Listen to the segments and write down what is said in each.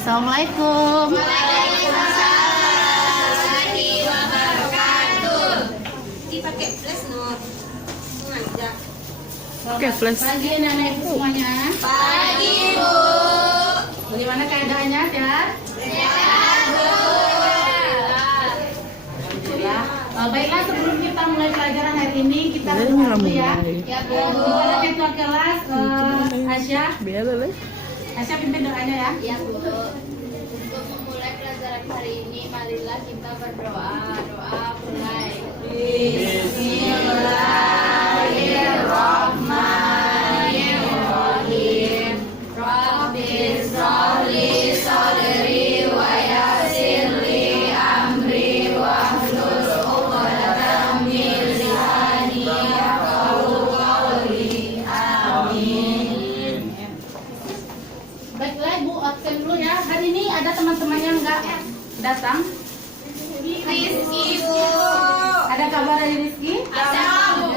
Assalamualaikum. Warahmatullahi wabarakatuh. Dipakai flash note. Ngajak. Oke, flash. Pagi anak-anak ibu semuanya. Pagi, Bu. Bagaimana keadaannya ya? Sehat, Bu. Alhamdulillah. Baiklah, sebelum kita mulai pelajaran hari ini kita berdoa dulu ya. Ya Bu. Kepada ketua kelas Asya. Asya pimpin doanya ya. Ya Bu, untuk memulai pelajaran hari ini, marilah kita berdoa. Doa mulai. Bismillahirrahmanirrahim. Rabbi sholli sadri wa yassirli amri wahlul 'uqdatam min lisani yafqahu qawli. Amin. Baiklah Ibu, absen dulu ya. Hari ini ada teman-teman yang nggak datang. Rizky, Bu. Ada kabar dari Rizky? Ada, Bu.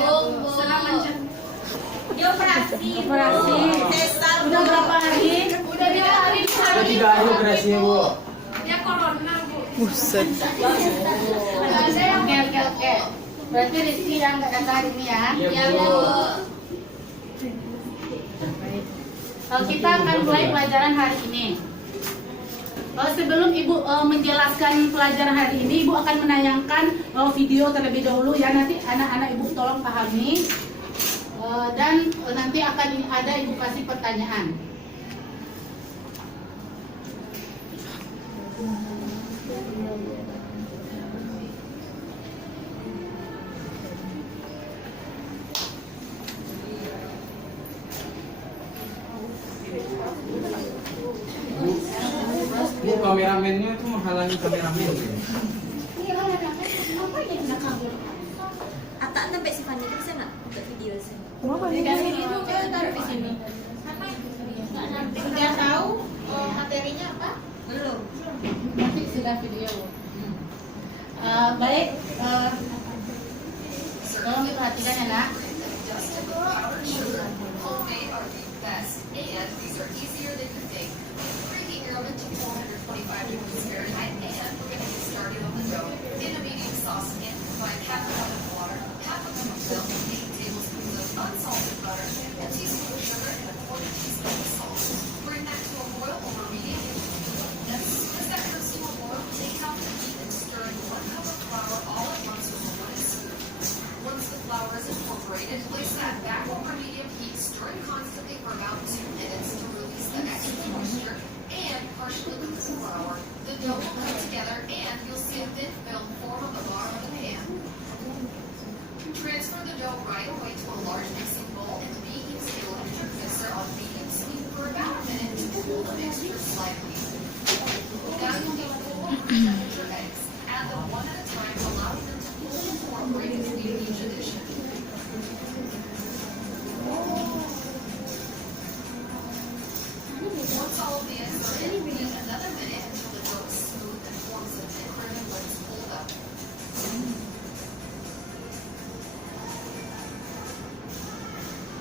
Dia operasi, Bu. Operasi. Sesar, Bu. Udah berapa hari? Udah 2 hari. Udah 3 hari operasinya, Bu. Dia corona, Bu. Buset. Oke. Berarti Rizky yang nggak datang hari ini ya? Iya, Ya, Bu. Bu. Kita akan mulai pelajaran hari ini. Sebelum Ibu menjelaskan pelajaran hari ini, Ibu akan menayangkan video terlebih dahulu ya. Nanti anak-anak Ibu tolong pahami. Dan nanti akan ada Ibu kasih pertanyaan. Bu, kameramennya itu menghalangi kameramen. Atta sampai si Fanny bisa nggak untuk video sih? Dikasih itu taruh di sini. Udah tahu materinya apa? Belum. Nanti sudah video. Baik. Tolong diperhatikan ya nak. Homemade are the best, and these are easier than you think. Preheat your oven to 425 degrees Fahrenheit, and we're going to get started on the dough. In a medium saucepan, combine half a cup of water, half a cup of milk, 8 tablespoons of unsalted butter, a teaspoon of sugar, and a quarter teaspoon of salt. Bring that to a boil over medium heat. As soon as that comes to a boil, take it off the heat and stir in 1 cup of flour all at once with a wooden spoon. Once the flour is incorporated, place that back over medium heat, stirring constantly for about 2 minutes to release the extra moisture and partially cook the flour. The dough will come together and you'll see a thin film form on the bottom of the pan. Transfer the dough right away to a large mixing bowl and beat using an electric mixer on medium speed for about a minute to cool the mixture slightly. Now you'll need full temperature eggs. Add them one at a time, allowing them to fully incorporate into each addition. Once all of the eggs are in, wait another minute until the dough is smooth and forms a thick rim when it's pulled up.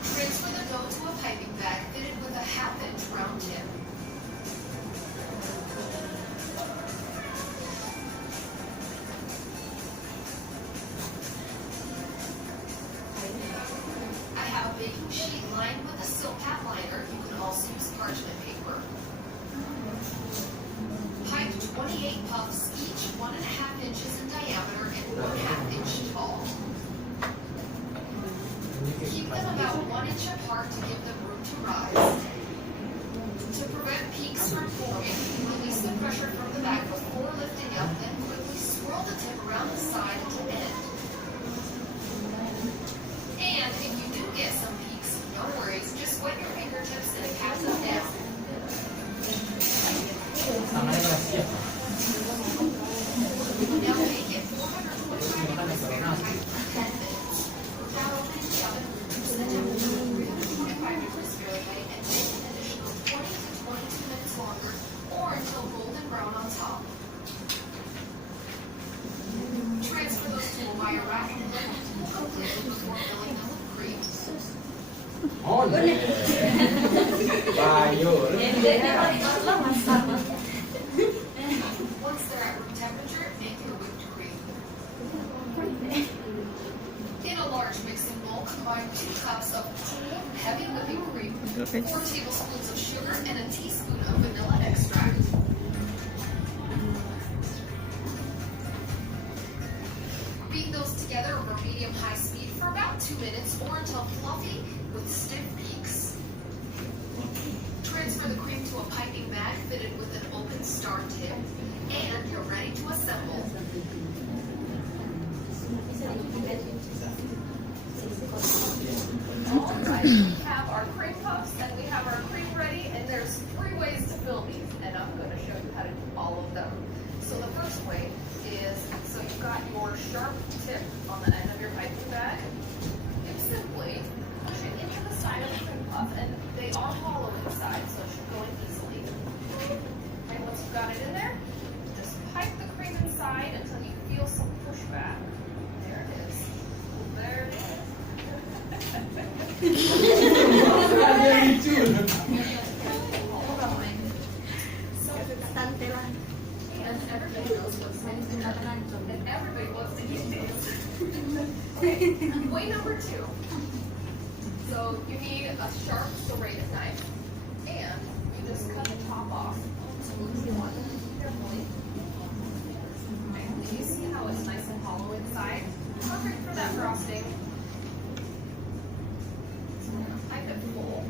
Transfer the dough to a piping bag fitted with a 1/2-inch round tip. I have a baking sheet lined with a silk hat liner. You can also use parchment paper. Pipe 28 puffs, each 1.5 inches in diameter and 1/2 inch tall. Keep them about 1 inch apart to give them room to rise. To prevent peaks from forming, release the pressure from the bag before lifting up, then quickly swirl the tip around the side to end. And if you do get some peaks, no worries, just wet your fingertips and pat them down. Tangannya masih siap. Now bake it 425 degrees Fahrenheit for 10 minutes. Without opening the oven, reduce the temperature to 325 degrees Fahrenheit and bake an additional 20 to 22 minutes longer or until golden brown on top. Transfer those to a wire rack and let them cool completely before filling them with cream. Oh, iya. Sayur. Jadi kalau di combine 2 cups of cool, heavy whipping cream, 4 tablespoons of sugar, and a teaspoon of vanilla extract. Beat those together over medium-high speed for about 2 minutes or until fluffy with stiff peaks. Transfer the cream to a piping bag fitted with an open star tip, and you're ready to assemble. Alright, we have our cream puffs and we have our cream ready, and there's 3 ways to fill these, and I'm going to show you how to do all of them. So the first way is, so you've got your sharp tip on the end of your piping bag. You simply push it into the side of the cream puff, and they are hollow inside, so it should go in easily. And once you've got it in there, just pipe the cream inside until you feel some pushback. There it is. There it is. And everybody knows what's and everybody wants to eat these. Okay, way number 2. So you need a sharp serrated knife, and you just cut the top off. So you want to carefully. Okay, you see how it's nice and hollow inside? Perfect for that frosting. So I'm gonna pipe it full.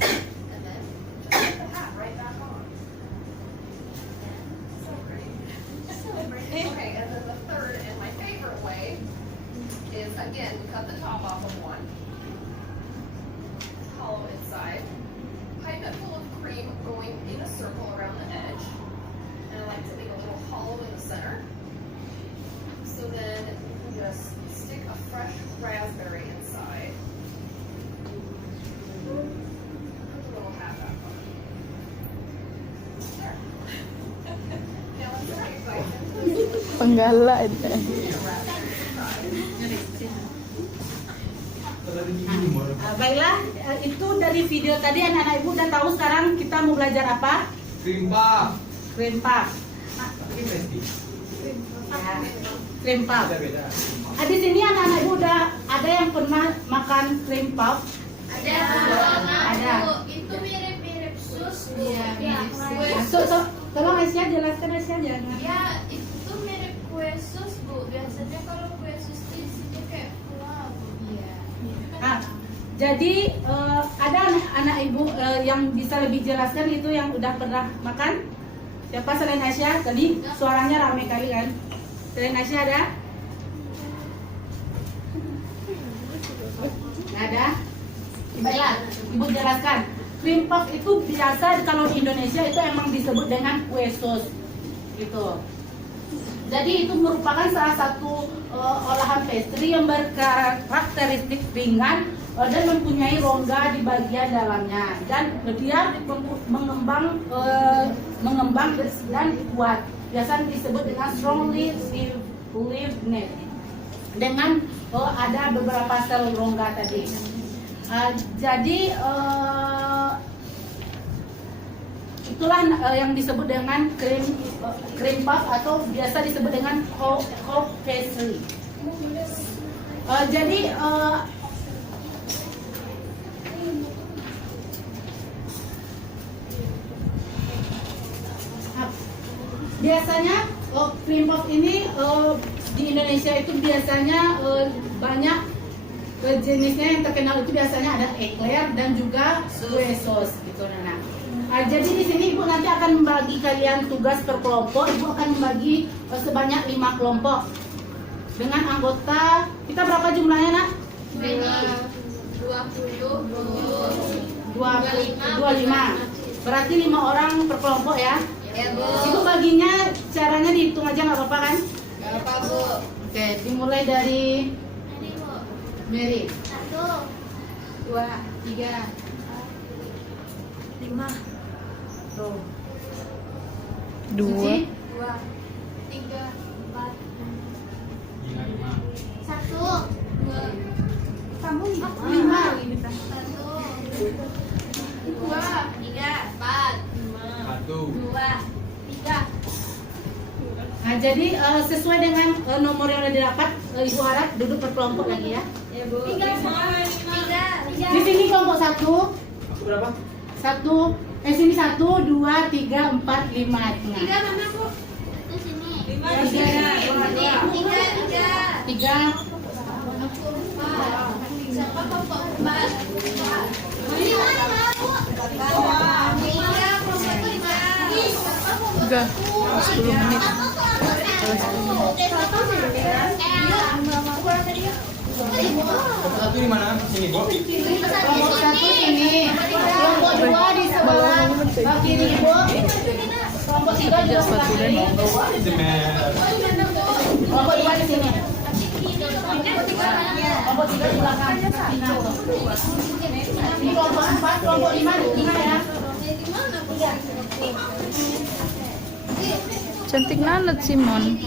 And then just put the hat right back on. So great. Okay, and then the third and my favorite way is, again, cut the top off of one. It's hollow inside. Pipe it full of cream going in a circle around the edge. And I like to make a little hollow in the center. So then you can just stick a fresh raspberry inside. Put the little hat back on. There. Now let's try it, Bison. Penggalan. Baiklah, itu dari video tadi anak-anak ibu udah tahu. Sekarang kita mau belajar apa? Cream puff. Cream puff. Ini pasti. Ya, cream puff. Beda-beda. Di sini anak-anak ibu udah ada yang pernah makan cream puff? Ada. Ada. Itu mirip-mirip sus, Bu. Iya, Ya, kue Tolong Aisyah jelaskan, Aisyah jangan. Ya, itu mirip kue sus, Bu. Biasanya kalau kue sus di situ kayak pulau. Iya. Nah, jadi ada anak ibu yang bisa lebih jelaskan itu yang udah pernah makan? Siapa selain Aisyah? Tadi suaranya ramai kali kan? Selain Aisyah ada? Nggak ada? Baiklah, ibu jelaskan. Cream puff itu biasa kalau di Indonesia itu emang disebut dengan kue sus, gitu. Jadi itu merupakan salah satu olahan pastry yang berkarakteristik ringan dan mempunyai rongga di bagian dalamnya, dan dia mengembang dan kuat. Biasanya disebut dengan strongly leaf-knit dengan ada beberapa sel rongga tadi. Jadi itulah yang disebut dengan cream puff atau biasa disebut dengan cold pastry. Jadi biasanya cream puff ini di Indonesia itu biasanya banyak jenisnya. Yang terkenal itu biasanya ada eclair dan juga kue sos gitu, Nana. Jadi di sini ibu nanti akan membagi kalian tugas per kelompok. Ibu akan membagi sebanyak 5 kelompok dengan anggota kita berapa jumlahnya, Nak? 25. Berarti 5 orang per kelompok ya. Ya, Bu. Ibu baginya caranya dihitung aja, nggak apa-apa kan? Gak apa, Bu. Oke, dimulai dari Ini, Bu. Mary. 1, 2, 3, 5, tuh. 2. Suci? 2, 3, 4, Gila, 5. 1, 2, Kamu 5. 1, 2, 3, 4, 1. 2, 3. Nah, jadi sesuai dengan nomor yang udah didapat, Ibu harap duduk berkelompok lagi ya. Ya Bu. Tiga. Di sini kelompok 1. Aku berapa? Sini 1, 2, 3, 4, 5. Tiga mana Bu? Di sini. Tiga. Siapa kelompok 4? Di mana Bu? Tiga, kelompok 5. Udah 10 menit. Satu di mana? Sini, Bu. Kelompok 1 sini. Kelompok 2 di sebelah kiri Ibu. Kelompok 3 juga sebelah kiri. Jemer. Kelompok 2 di sini. Kelompok 3 di belakang. Ini kelompok 4, kelompok 5 di tengah ya. Cantik banget Simon.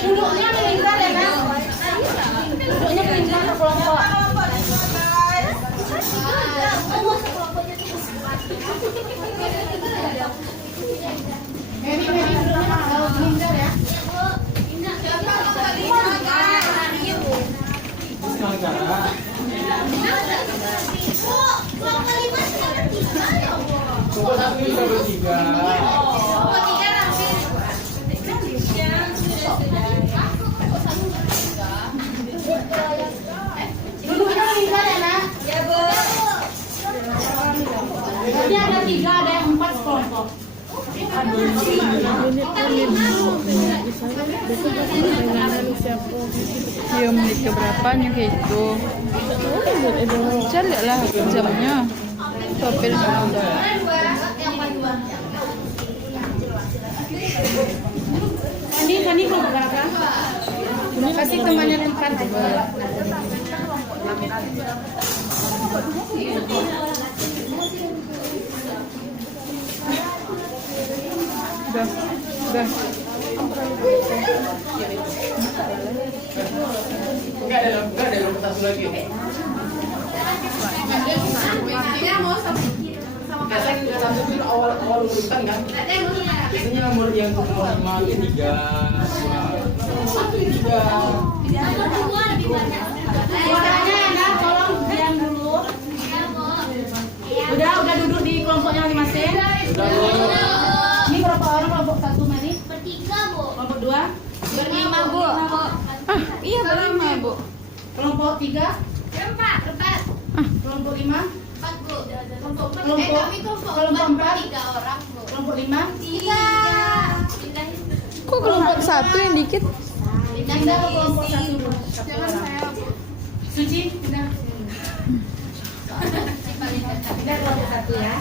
Duduknya melingkar ya kan? Duduknya melingkar ke kelompok. Mary duduknya melingkar ya. Sekali cara. Kelompok 1 ini sudah bertiga. Duduknya melingkar ya nak? Jadi ada 3, ada yang 4 kelompok. Iya menit keberapa nya kayak itu. Cari lah jamnya. Topel udah. Kani mau berapa? Kasih temannya tempat. Udah. Enggak ada kelompok 1 lagi. Biasanya nggak satu itu awal urutan kan? Biasanya nomor yang nomor 5 itu 3, 3. Suaranya ya, tolong diam dulu. Udah duduk di kelompoknya masing-masing. Ini berapa orang kelompok 1 Mary? Bertiga Bu. Kelompok 2? Berlima Bu. Iya berlima Bu. Kelompok 3? Berempat. Kelompok 5? 4 Bu. Kelompok Kami kelompok 4? 3 orang Bu. Kelompok 5? 3. Pindahin. Kok kelompok 1 yang dikit? Pindah ke kelompok 1 dulu. Jangan saya. Suci, pindah. Pindah kelompok 1 ya.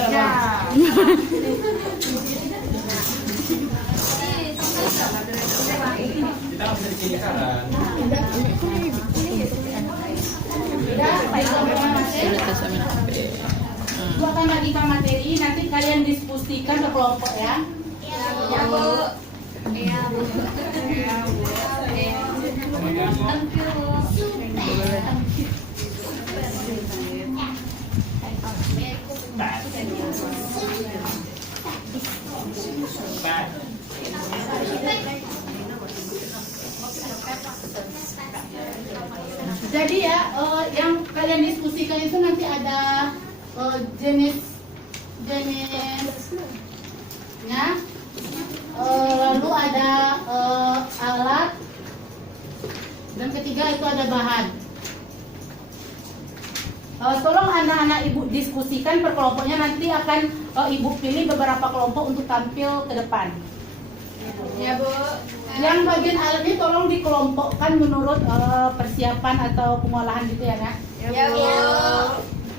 Ya. Kita nggak bisa di sini sekarang. Udah, baik kelompoknya masing. Itu akan bagikan materi, nanti kalian diskusikan ke kelompok ya. Ya Bu. Jadi ya, yang kalian diskusikan itu nanti ada jenisnya, lalu ada alat, dan ketiga itu ada bahan. Tolong anak-anak ibu diskusikan per kelompoknya, nanti akan ibu pilih beberapa kelompok untuk tampil ke depan. Ya Bu. Yang bagian alat ini tolong dikelompokkan menurut persiapan atau pengolahan gitu ya nak. Ya Bu.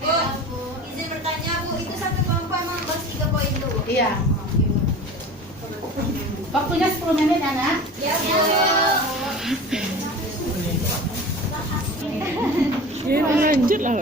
Bu, izin bertanya Bu, itu satu kelompok emang bahas 3 poin tuh? Iya. Waktunya 10 menit ya nak. Ya Bu. Ya lanjut lah.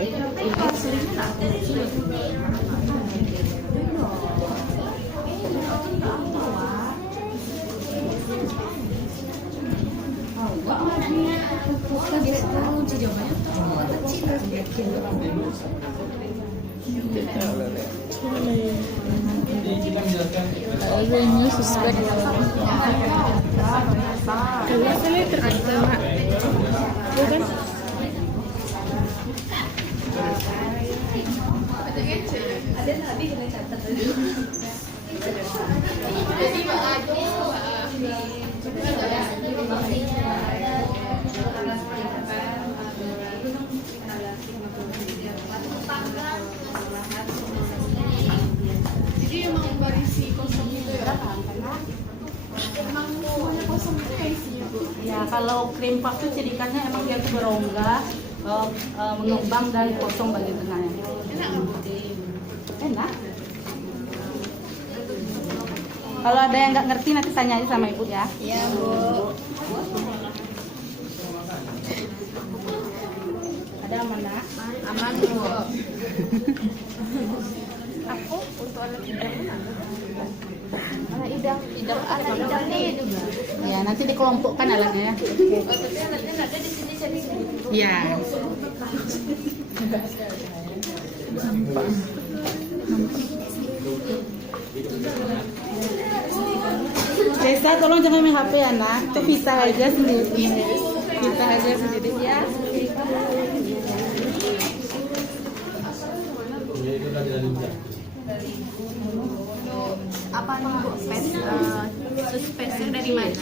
Jadi kita menjelaskan Kayaknya suspek. Kelasnya terkata mak. Bukan? Jadi emang berisi kosong itu ya? Emang semuanya kosong itu ya isinya Bu? Ya, kalau krim puff itu ciri khasnya emang dia tuh berongga, mengembang dan kosong bagian tengahnya. Enak nggak Bu? Enak. Kalau ada yang nggak ngerti nanti tanya aja sama ibu ya. Iya, Bu. Ada mana? Aman, Bu. Aku untuk anak idam mana? Anak idamnya ya juga. Ya, nanti dikelompokkan alatnya ya. Oh, tapi alatnya nggak ada di sini jadi sini. Ya. Desa, tolong jangan main HP ya nak. Itu Vita aja sendiri. Vita aja sendiri ya. ya itu tadi dari Ninja. Apa nih Bu? Suspensnya dari mana?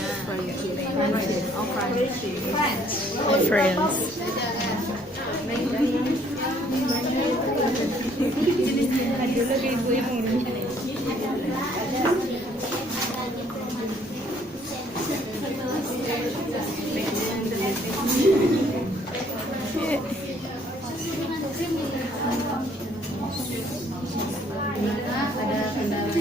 Oh, French. Friends. Ada kendala.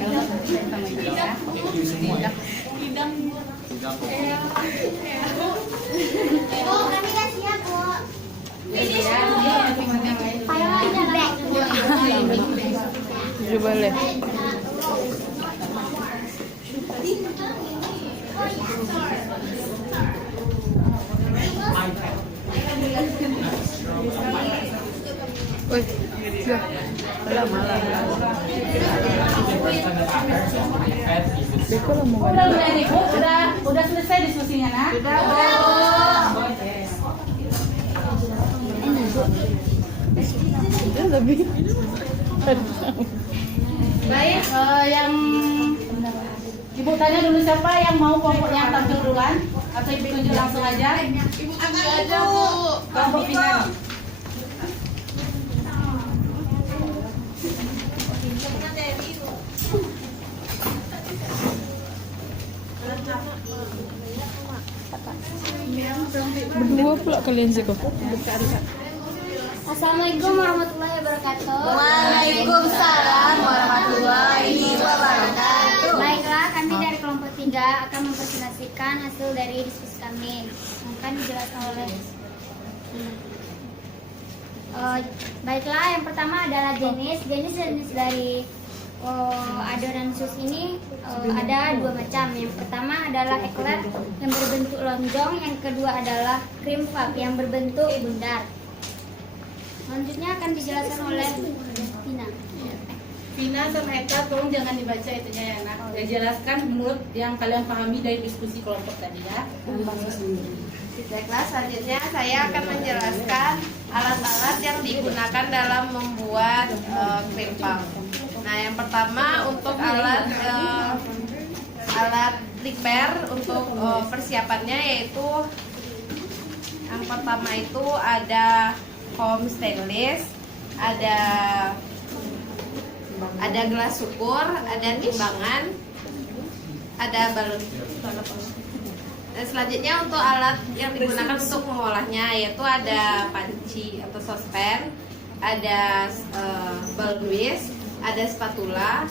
Kalau sama ibu ya. Itu semua ya. Tidak kok. Oh, kami udah siap, Bu. Coba boleh. Wih, sudah. Malah. Beko lah mau Udah nih Bu, udah selesai diskusinya nak. Udah lebih. Baik, yang Ibu tanya dulu siapa yang mau kelompok yang tampil duluan atau Ibu tunjuk langsung aja? Ibu aja Bu. Kelompok final. Berdua pula kalian sih kok. Assalamualaikum warahmatullahi wabarakatuh. Waalaikumsalam warahmatullahi wabarakatuh. Baiklah, kami dari kelompok 3 akan mempresentasikan hasil dari diskusi kami. Akan dijelaskan oleh baiklah, yang pertama adalah jenis dari adonan sus ini ada 2 macam. Yang pertama adalah ekler yang berbentuk lonjong, yang kedua adalah krim puff yang berbentuk bundar. Selanjutnya akan dijelaskan oleh Tina. Vina sama Eka, tolong jangan dibaca itunya ya nak. Ya, jelaskan menurut yang kalian pahami dari diskusi kelompok tadi ya. Baiklah, selanjutnya saya akan menjelaskan alat-alat yang digunakan dalam membuat krim puff. Nah, yang pertama untuk alat repair untuk persiapannya yaitu yang pertama itu ada foam stainless, ada gelas ukur, ada timbangan, ada balon. Dan selanjutnya untuk alat yang digunakan untuk mengolahnya yaitu ada panci atau sospen, ada balon whisk, ada spatula,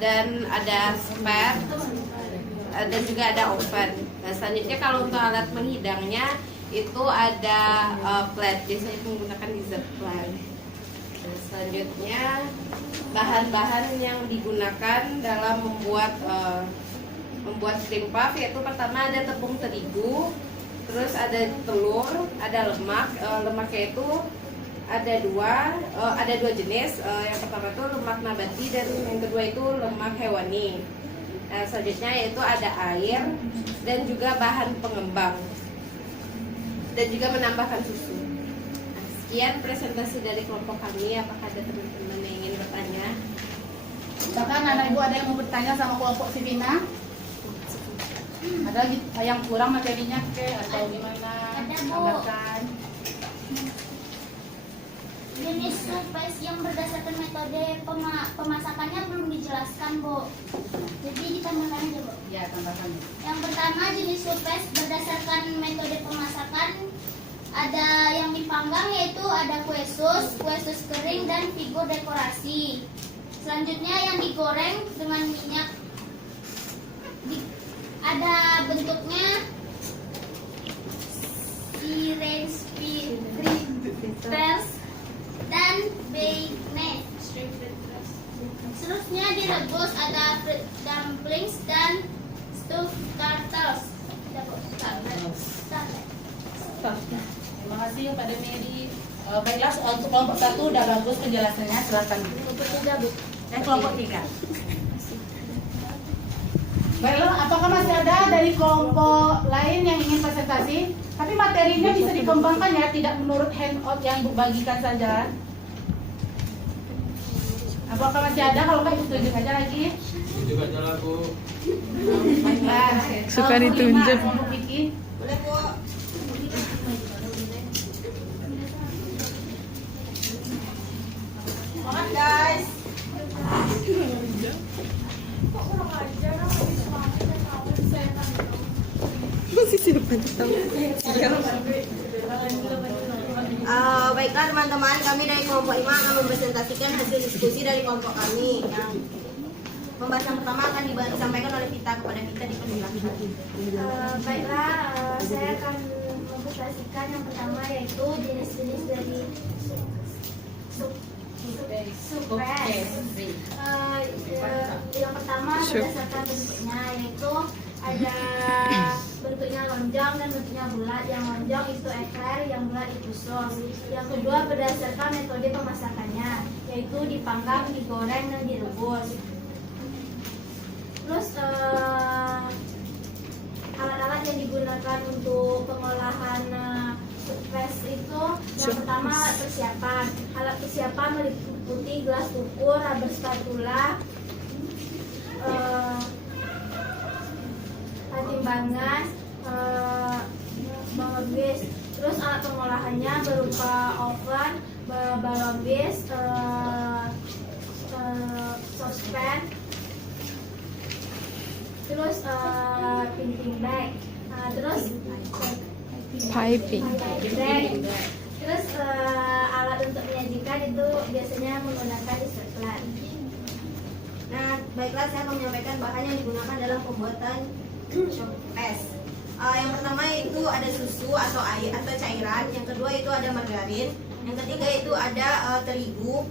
dan ada spare, dan juga ada oven. Nah, selanjutnya kalau untuk alat menghidangnya itu ada plate, biasanya menggunakan dessert plate. Nah, selanjutnya bahan-bahan yang digunakan dalam membuat krim puff yaitu pertama ada tepung terigu, Terus ada telur, ada lemak. Lemaknya itu ada dua jenis. Yang pertama itu lemak nabati dan yang kedua itu lemak hewani. Nah, selanjutnya yaitu ada air dan juga bahan pengembang dan juga menambahkan susu. Nah, sekian presentasi dari kelompok kami. Apakah ada teman-teman yang ingin bertanya? Bahkan anak ibu ada yang mau bertanya sama kelompok si Vina? Ada yang kurang materinya atau gimana? Ada, Bu. Tambahkan. Jenis supes yang berdasarkan metode pemasakannya belum dijelaskan, Bu. Jadi ditambahkan aja, Bu. Ya, tambahkan. Yang pertama jenis supes berdasarkan metode pemasakan ada yang dipanggang yaitu ada kue sus kering dan figur dekorasi. Selanjutnya yang digoreng dengan minyak ada bentuknya fritters dan baked. Seterusnya direbus ada dumplings dan stuffed turtles. Terima kasih Pada Mary. Baiklah, untuk kelompok 1 udah bagus penjelasannya, silakan. Kelompok 3, Bu. Kelompok 3. Baiklah, apakah masih ada dari kelompok lain yang ingin presentasi? Tapi materinya bisa dikembangkan ya, tidak menurut handout yang Bu bagikan saja. Apakah masih ada? Kalau nggak, Ibu tunjuk aja lagi. Tunjuk aja lah, Bu. Baiklah. Suka Kelompok ditunjuk. 5, kelompok Vicky. Boleh, Bu. Semangat, guys. Baiklah teman-teman, kami dari kelompok 5 akan mempresentasikan hasil diskusi dari kelompok kami. Pembahasan pertama akan disampaikan oleh Vita. Kepada Vita dipersilakan. Baiklah, saya akan mempresentasikan yang pertama yaitu jenis-jenis dari supes. Yang pertama berdasarkan bentuknya yaitu ada bentuknya lonjong dan bentuknya bulat. Yang lonjong itu ekler, yang bulat itu sos. Yang kedua berdasarkan metode pemasakannya yaitu dipanggang, digoreng dan direbus. Terus alat-alat yang digunakan untuk pengolahan supes itu yang pertama alat persiapan. Alat persiapan meliputi gelas ukur, rubber spatula, timbangan, balon bis. Terus alat pengolahannya berupa oven, balon bis, saucepan. Terus pinting bag, terus Piping. bag. Terus alat untuk menyajikan itu biasanya menggunakan isoter. Nah, baiklah saya akan menyampaikan bahan yang digunakan dalam pembuatan supes. Yang pertama itu ada susu atau air atau cairan. Yang kedua itu ada margarin. Yang ketiga itu ada terigu.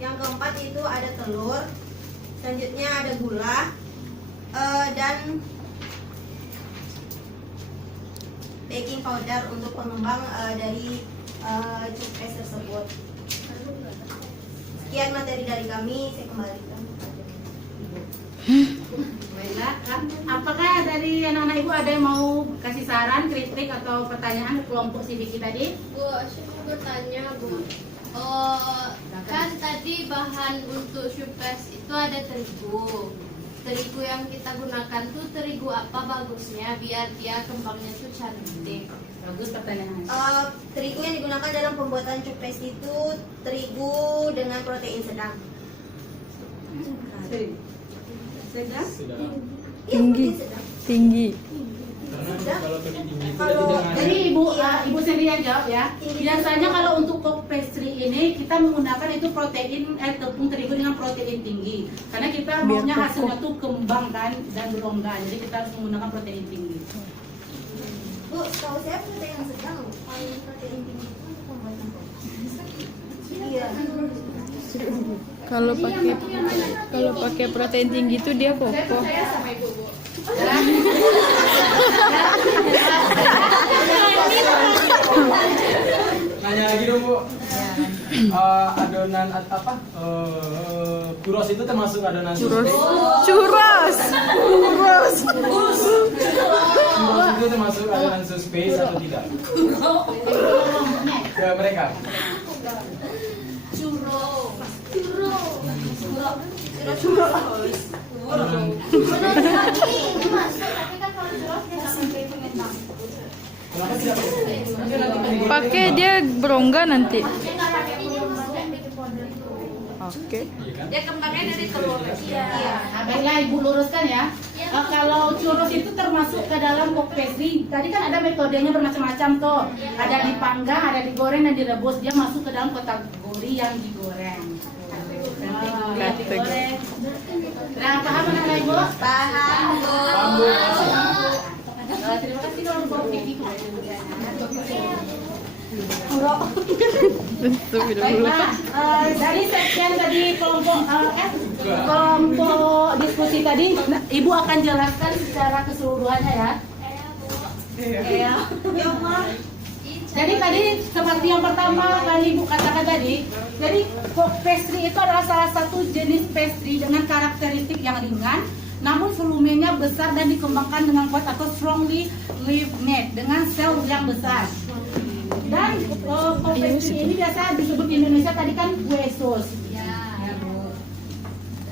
Yang keempat itu ada telur. Selanjutnya ada gula dan baking powder untuk pengembang dari supes tersebut. Sekian materi dari kami. Saya kembalikan. Baiklah, apakah dari anak-anak ibu ada yang mau kasih saran, kritik atau pertanyaan ke kelompok si Vicky tadi? Bu, saya mau bertanya, Bu. Kan tadi bahan untuk supes itu ada terigu. Terigu yang kita gunakan tuh terigu apa bagusnya biar dia kembangnya tuh cantik? Bagus pertanyaan. Terigu yang digunakan dalam pembuatan supes itu terigu dengan protein sedang. Sedang? Tinggi. Tinggi. Karena kalau pakai tinggi itu Kalau tidak ada. Jadi ibu sendiri yang jawab ya. Biasanya kalau untuk cook pastry ini kita menggunakan itu protein tepung terigu dengan protein tinggi. Karena kita maunya hasilnya tuh kembang kan dan berlonggar. Jadi kita harus menggunakan protein tinggi. Bu, setahu saya protein sedang. Paling protein tinggi itu untuk pembuatan iya. Kalau pakai protein tinggi itu dia kokoh. Saya sama ibu. Nanya lagi dong Bu. Adonan apa? Churros itu termasuk adonan Churros. Churros Churros. Churros. itu termasuk adonan sus base atau tidak? Ya mereka. Kenapa tidak? Pakai dia berongga nanti. Oke. Dia kembangnya dari telur. Nah, baiklah Ibu luruskan ya. Kalau churros itu termasuk ke dalam pop pastry. Tadi kan ada metodenya bermacam-macam tuh. Ada dipanggang, ada digoreng dan direbus. Dia masuk ke dalam kategori yang digoreng. Yang digoreng. Nah, paham anak Ibu? Paham, Bu. Terima kasih dong Bu Vicky. Baiklah, dari sekian tadi kelompok diskusi tadi, Ibu akan jelaskan secara keseluruhannya ya. Ya, Ma. Jadi tadi seperti yang pertama kali Ibu katakan tadi, jadi pop pastry itu adalah salah satu jenis pastry dengan karakteristik yang ringan, namun volumenya besar dan dikembangkan dengan kuat atau strongly leaf made dengan sel yang besar. Dan pop pastry ini biasa disebut di Indonesia tadi kan kue sus.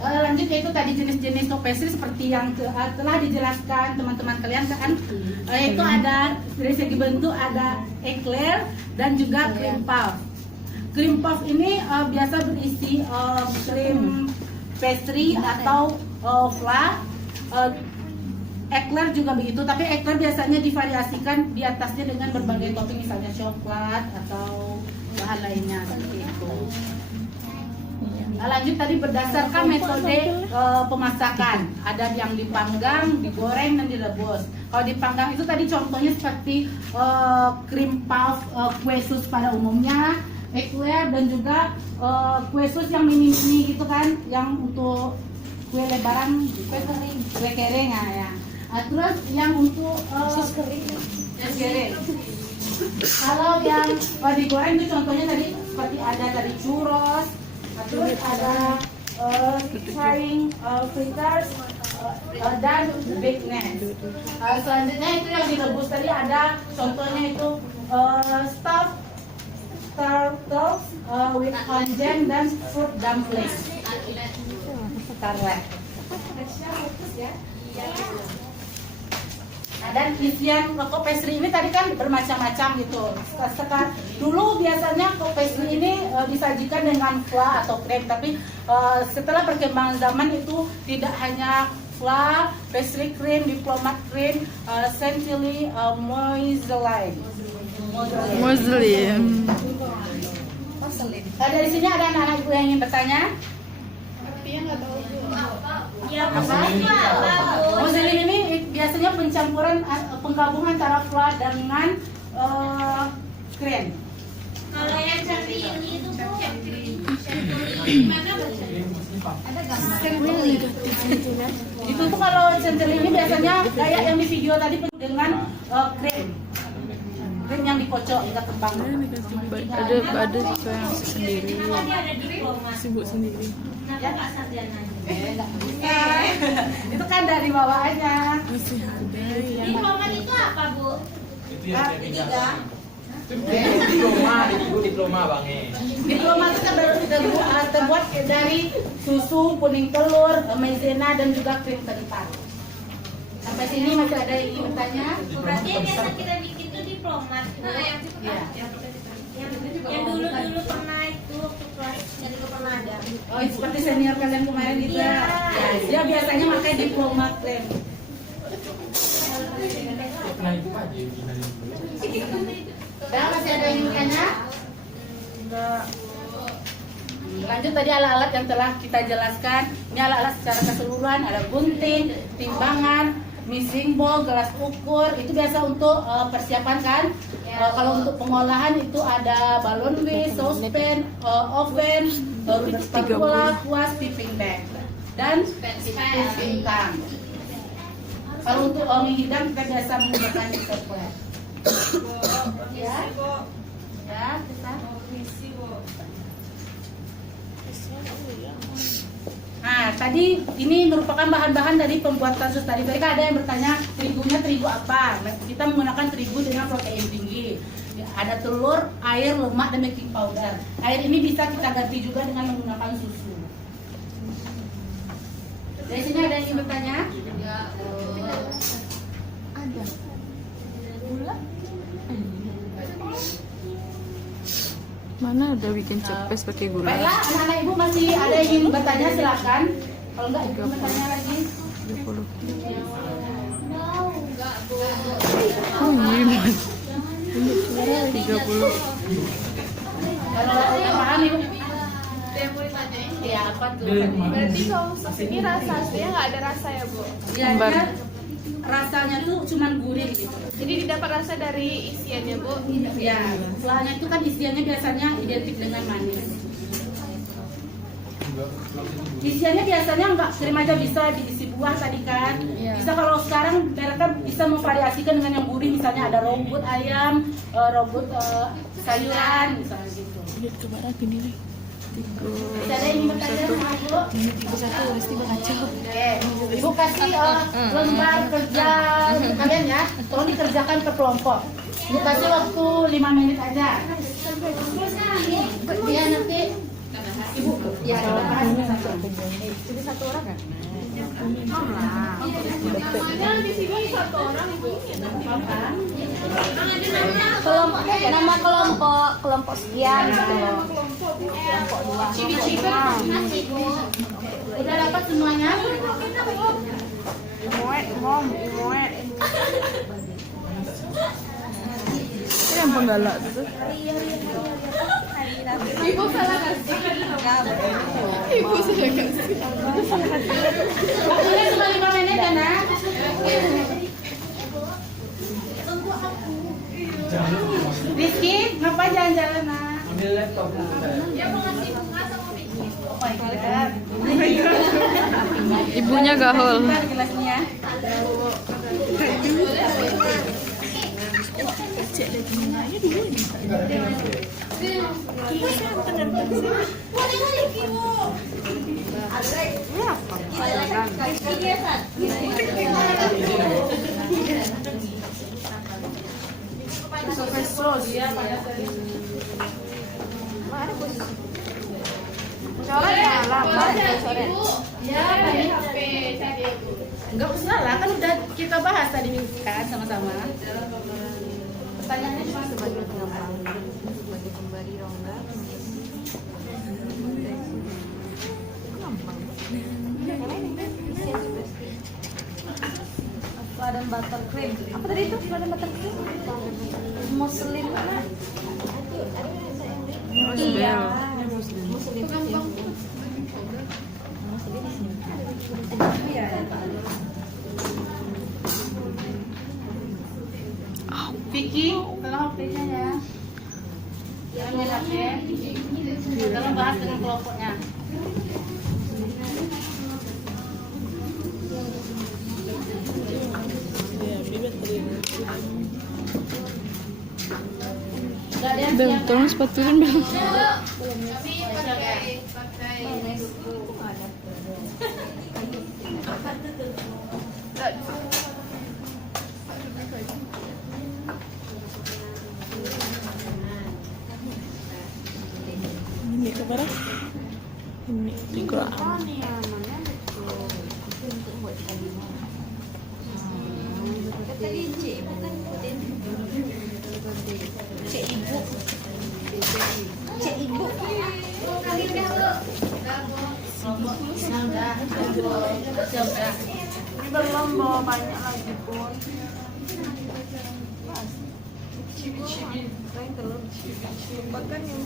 Lanjut yaitu tadi jenis-jenis pop pastry seperti yang telah dijelaskan teman-teman kalian kan, yaitu ada dari segi bentuk ada eclair dan juga cream puff. Cream puff ini biasa berisi cream pastry atau flan. Eclair juga begitu, tapi eclair biasanya divariasikan di atasnya dengan berbagai topping, misalnya coklat atau bahan lainnya seperti itu. Lanjut tadi berdasarkan metode pemasakan, ada yang dipanggang, digoreng dan direbus. Kalau dipanggang itu tadi contohnya seperti cream puff, kue sus pada umumnya, eclair dan juga kue sus yang mini-mini gitu kan, yang untuk kue lebaran, kue kering ya. Terus yang untuk kering. Kalau yang digoreng itu contohnya tadi seperti ada tadi churros, terus ada frying fritters dan bakedness. Selanjutnya itu yang direbus tadi ada contohnya itu stuffed turtles with jam dan fruit dumpling. Nah, dan isian pop pastry ini tadi kan bermacam-macam gitu. Sekarang dulu biasanya pop pastry ini disajikan dengan flan atau krem, tapi setelah perkembangan zaman itu tidak hanya flan, pastry cream, diplomat cream, chantilly, mozzarella. Muslim. Dari sini ada anak-anak ibu yang ingin bertanya? Ya, Mozzarella ini biasanya pencampuran penggabungan antara flan dengan krim. kalau yang seperti ini itu Itu tuh kalau chantilly ini biasanya kayak yang di video tadi dengan krim yang dikocok hingga kembang. Ada yang sendiri, sibuk sendiri. Itu kan dari bawaannya. Masih ada yang diplomat itu apa, Bu? Itu yang Ketiga. diploma Bang. Diploma itu terbuat dari susu, kuning telur, maizena dan juga krim ketan. Sampai sini masih ada yang ingin bertanya? Berarti yang biasa kita bikin itu diplomat. Iya. Yang dulu pernah itu waktu kelas dari pernah ada. Oh, seperti senior kalian kemarin gitu ya? Iya. Dia biasanya pakai diploma krim. Pernah ikut aja Dan masih ada yang ingin bertanya? Lanjut tadi alat-alat yang telah kita jelaskan. Ini alat-alat secara keseluruhan, ada gunting, timbangan, mixing bowl, gelas ukur. Itu biasa untuk persiapan kan. Kalau untuk pengolahan itu ada balon whisk, saucepan, oven, rubber spatula, kuas, piping bag, dan piping tang. Kalau untuk menghidang kita biasa menggunakan stopwatch. Ya, ya, kita. Nah, tadi ini merupakan bahan-bahan dari pembuatan sus tadi. Tadi kan ada yang bertanya terigunya terigu apa? Kita menggunakan terigu dengan protein tinggi. Ya, ada telur, air, lemak, dan baking powder. Air ini bisa kita ganti juga dengan menggunakan susu. Dari sini ada yang ingin bertanya? Ada. Gula? Mana ada bikin cepes pakai gula? Baiklah, anak-anak ibu masih ada yang ingin bertanya, silakan. Kalau enggak, ibu bertanya lagi. 30. Oh iya, 30. Kalau nggak paham ibu, Yang mau ditanyain, ya apa tuh? berarti kalau sos ini rasa aslinya nggak ada rasa ya Bu? Ya, Kembar. dia rasanya tuh cuman gurih gitu. Jadi didapat rasa dari isiannya Bu? Ya, setelahnya itu kan isiannya biasanya identik dengan manis. Isiannya biasanya nggak krim aja, bisa diisi buah tadi kan. Bisa kalau sekarang mereka bisa memvariasikan dengan yang gurih, misalnya ada robot ayam, robot sayuran, misalnya gitu. Lihat coba lagi nih. Bisa ada yang ingin bertanya sama ibu? Pasti berkacau. Oke, ibu kasih lembar kerja untuk kalian ya. Tolong dikerjakan per kelompok. Ibu kasih waktu 5 menit aja. Ya nanti ibu ya Jadi satu orang kan? Namanya di sini satu orang Ibu. Nama kelompok sekian gitu loh. Kelompok dua. udah dapat semuanya. Ini yang penggalak itu. Ibu salah kasih. Ibu salah kasih. Waktunya cuma 5 menit ya nak. Rizky, ngapain jalan-jalan nak? Ambil laptop dulu saya. Dia mau ngasih bunga sama Vicky. Oh my god. Ibunya gahol. Bentar gelasnya. Espresso dia pada seri. Ya, Cari HP, cari Ibu. enggak usah lah, kan udah kita bahas tadi minggu kan sama-sama. Pertanyaannya cuma Sebagai pengembang, sebagai pemberi rongga. Badan buttercream. Apa tadi itu? Badan buttercream? Muslim mana? Iya. Vicky, tolong HP-nya ya. Jangan main HP. Tolong bahas dengan kelompoknya. Gak ada yang Bel, siap. tolong sepatunya Bel. Kami pakai Ini kepada ini tiga. Cek ibu. belum bawa banyak lagi pun. Bahkan yang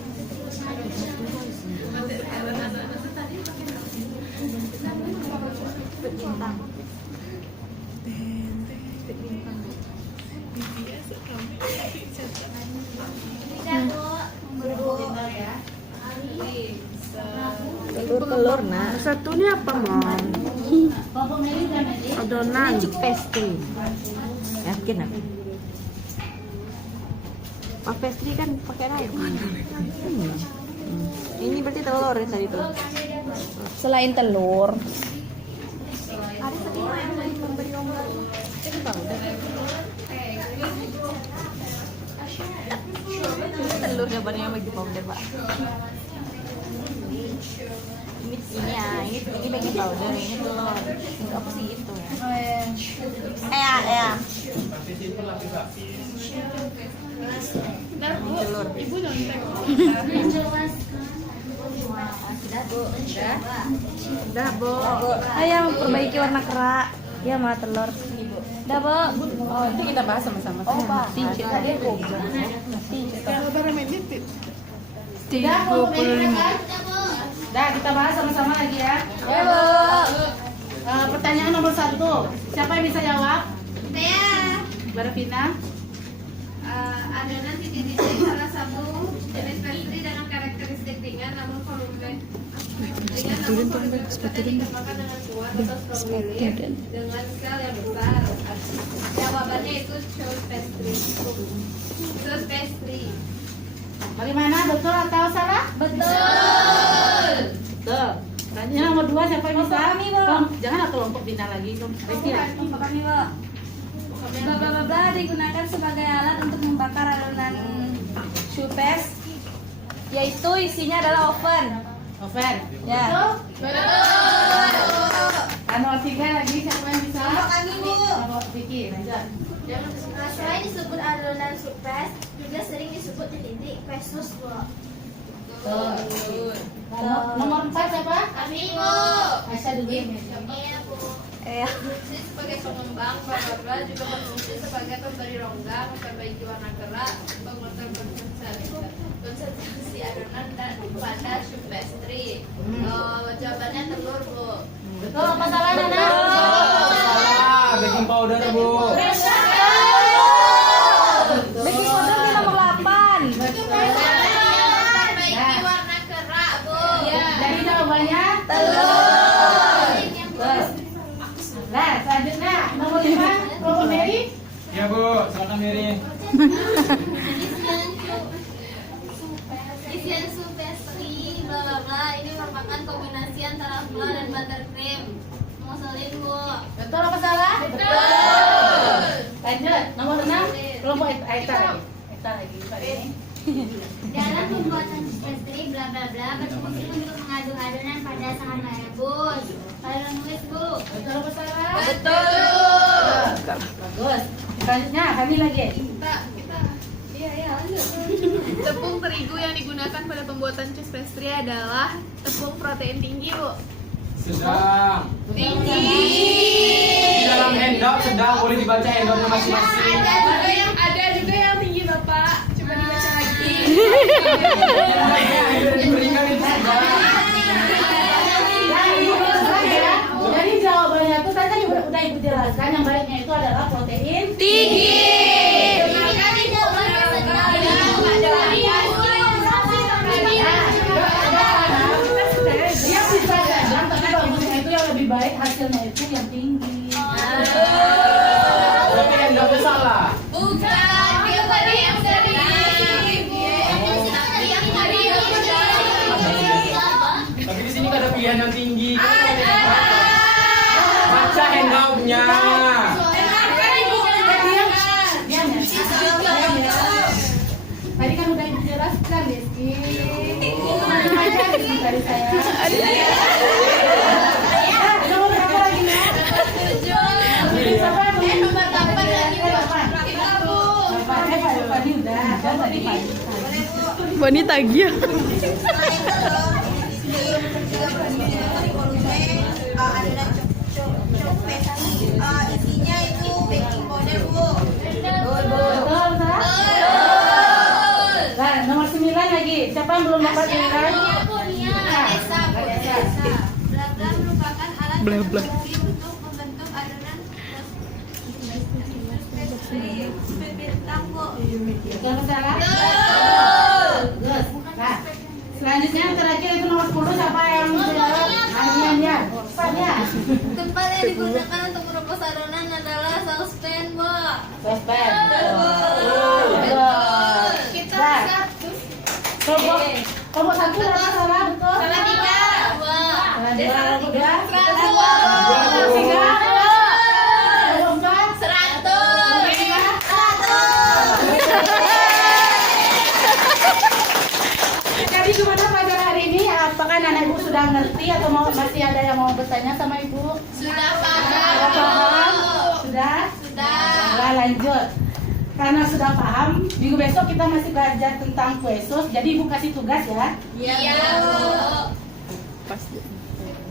Telur nak. Satu ni apa, Mom? Kelompok Meli udah Meli. Adonan. pastry. Yakin aku. Puff pastry kan pakai air. Ini berarti telur ya tadi tuh. Selain telur, Ada semua yang memberi ombak. Ini telur jawabannya yang bagi powder, Pak. Ini baking powder, ini telur. Apa sih itu ya? Ya. Telur. Ibu nyontek. Udah, Bu. Ayo perbaiki warna kerak. Ya, sama telur. Udah, Bu. Oh, itu kita bahas sama-sama. Oh, Pak. Tadi aku. yang berapa menit? 35. Dah, kita bahas sama-sama lagi ya. Ya, Bu. Pertanyaan nomor 1. Siapa yang bisa jawab? Saya Barvina. adonan titik-titik salah satu jenis pastry dengan karakteristik ringan namun volume ringan namun volume besar yang dikembangkan dengan kuat atau strawberry dengan skala yang besar. Jawabannya itu choux pastry. Choux pastry. Bagaimana? Betul atau salah? Betul. Betul. Tanya nomor 2 siapa yang bisa? Jangan atau kelompok Dina lagi. Rizky ya? Bla digunakan sebagai alat untuk membakar adonan choux paste, yaitu isinya adalah oven. Oven. Ya. Nomor 3 lagi siapa yang bisa? Kami, Bu. Nomor Vicky. Lanjut. Selain disebut adonan choux paste, juga sering disebut titik pesus, Bu. Nomor 4 siapa? Kami, Bu. Aisyah dulu. Iya, Bu. Fungsi sebagai pengembang, bla juga berfungsi sebagai pemberi rongga, memperbaiki warna gerak, penguatan konsentrasi adonan dan pada choux pastry. Jawabannya telur, Bu. Betul apa salah, Nana? Salah, baking powder, Bu. Baking powder di nomor 8. Memperbaiki warna gerak, Bu. Jadi jawabannya Nah, selanjutnya nomor 5 kelompok Mary. Ya, Bu. Silakan Mary. Isian choux pastry, bla bla bla. Ini merupakan kombinasi antara flan dan buttercream. Mau selin, Bu. Betul apa salah? Betul. Lanjut, nomor 6 kelompok Aita lagi. Aita lagi. Ini. Dalam pembuatan choux pastry bla bla bla berfungsi untuk mengaduk adonan pada sahan rebus. Kalau nulis, Bu. Betul apa salah? Betul. Bagus. Selanjutnya kami lagi. Tepung terigu yang digunakan pada pembuatan choux pastry adalah tepung protein tinggi, Bu. Sedang. Tinggi. Di dalam handout sedang, boleh dibaca handoutnya masing-masing. Ada juga yang tinggi, Bapak. Coba dibaca lagi. Diberikan itu sedang. Jadi jawabannya itu tadi udah ibu jelaskan, yang baiknya itu adalah protein tinggi. Dia bisa sedang, tapi bagusnya itu yang lebih baik hasilnya itu yang tinggi. Tapi handoutnya salah. Bukan, dia tadi yang dari Tapi di sini nggak ada pilihan yang tinggi. Baca handoutnya. Tadi kan udah ibu jelaskan, Rizky. Dari saya. Nomor berapa lagi, Nek? Siapa yang mau? nomor 8 lagi, Bu. Tadi udah. Tadi Bani tagih. Adonan choux pastry. Isinya itu baking powder, Bu. Betul, Sa? Nah, nomor 9 lagi. Siapa yang belum dapat pilihan? Desa, Bu. Desa. Bla bla merupakan alat Bla bla. teknologi untuk membentuk adonan pastry bintang, Bu. Betul apa salah? Bagus. Nah, selanjutnya yang terakhir itu nomor 10. Siapa yang jawab? Anian ya. Cepat ya. Tempat yang digunakan untuk merebus Suspend. Kita Nah. satu. Kelompok satu apa salah betul? Salah tiga. Salah dua. Kelompok dua. Seratus. Tiga. Kelompok empat. Seratus. Jadi gimana pelajaran hari ini? Apakah anak ibu sudah ngerti atau masih ada yang mau bertanya sama ibu? Sudah Sudah paham? Sudah? Nah, lanjut. Karena sudah paham, minggu besok kita masih belajar tentang kuesus. Jadi ibu kasih tugas ya. Iya.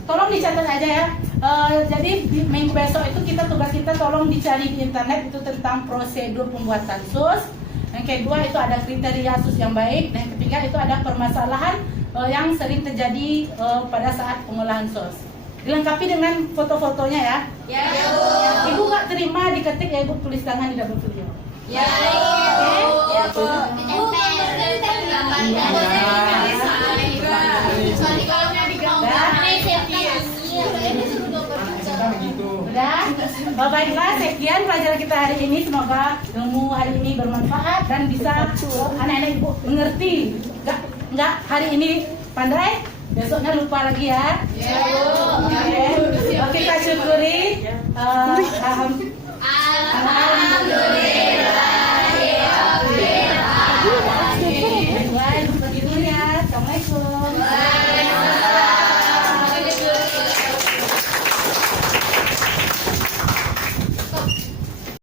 Tolong dicatat aja ya. Jadi di minggu besok itu tugas kita tolong dicari di internet itu tentang prosedur pembuatan SUS. Yang kedua itu ada kriteria SUS yang baik. Dan yang ketiga itu ada permasalahan yang sering terjadi pada saat pengolahan SUS. Dilengkapi dengan foto-fotonya ya. Ya. Ibu nggak terima diketik ya ibu tulis tangan di double video. Ya. Udah? Baiklah, sekian pelajaran kita hari ini. Semoga ilmu hari ini bermanfaat dan bisa anak-anak ibu mengerti. Enggak hari ini pandai, besoknya lupa lagi ya. Oke, kita syukuri. Alhamdulillah.